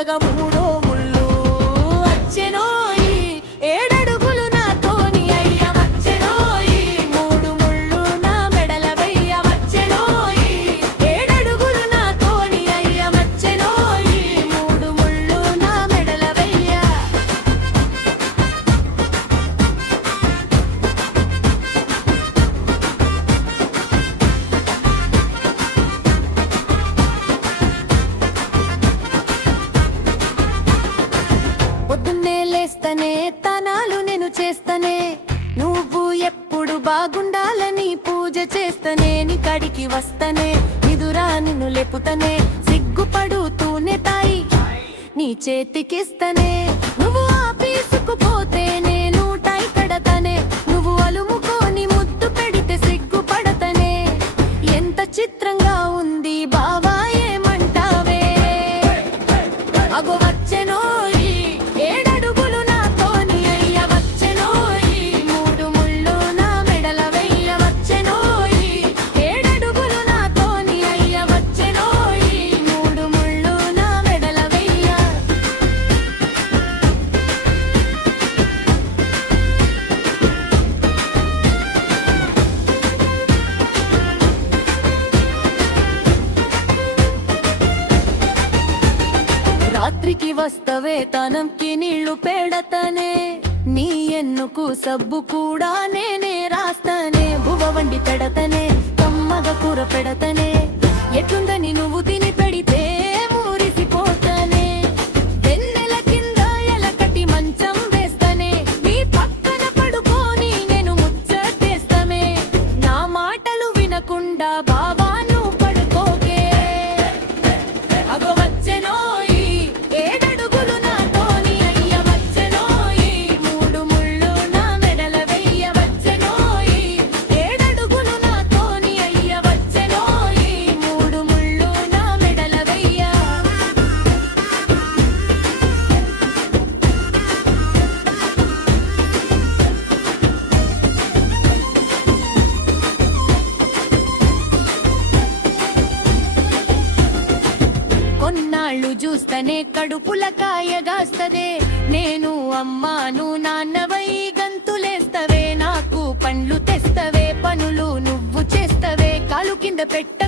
మెత్తగా మూడో ముళ్ళు వచ్చెనోయి ఏడడుగులు నాతోని అయ్య వచ్చెనోయి మూడు ముళ్ళు నా మెడల వెయ్య వచ్చెనోయి ఏడడుగులు నాతోని అయ్య వచ్చెనోయి మూడు ముళ్ళు నా మెడల వెయ్య. పొద్దున్నే లేస్తనే తనాలు నేను చేస్తనే నువ్వు ఎప్పుడు బాగుండాలని పూజ చేస్తనే నీ కడికి వస్తనే నిదురా నిన్ను లేపుతనే సిగ్గుపడుతూనే తాయి నీ చేతికిస్తనే నువ్వు ఆఫీసుకు పోతే నేను టై కడతనే నువ్వు అలుముకొని ముద్దు పెడితే సిగ్గుపడతనే ఎంత చిత్రంగా ఉంది బావా ఏమంటావే అగో వచ్చెనోయి ఏడడుగులు నాతోని అయ్య వచ్చెనోయి మూడు ముళ్ళు నా మెడల వెయ్య వచ్చెనోయి ఏడడుగులు నాతోని అయ్య వచ్చెనోయి మూడు ముళ్ళు నా మెడల వెయ్య. రాత్రికి వస్తవే తనంకి నీళ్లు పెడతనే నీ ఎన్నుకు సబ్బు కూడా నేనే రాస్తనే బువ్వ వండి పెడతనే కమ్మగా కూర పెడతనే ఎట్లుందని నువ్వు తిని పెడితే మురిసిపోతనే వెన్నెల కింద ఎలకటి మంచం వేస్తనే నీ పక్కన పడుకొని నేను ముచ్చటేస్తమే నా మాటలు వినకుండా బావా నువ్వు పడుకోకే అగో వచ్చెనోయి ఏడడుగులు నాతోని అయ్య వచ్చెనోయి మూడు ముళ్ళు నా మెడల వెయ్య వచ్చెనోయి ఏడడుగులు నాతోని అయ్య వచ్చెనోయి మూడు ముళ్ళు నా మెడల వెయ్య. కొన్నాళ్ళు చూస్తనే కడుపుల కాయగాస్తదే నేను అమ్మాను నాన్నవై గంతులేస్తవే నాకు పండ్లు తెస్తవే పనులు నువ్వు చేస్తవే కాలు కింద పెట్ట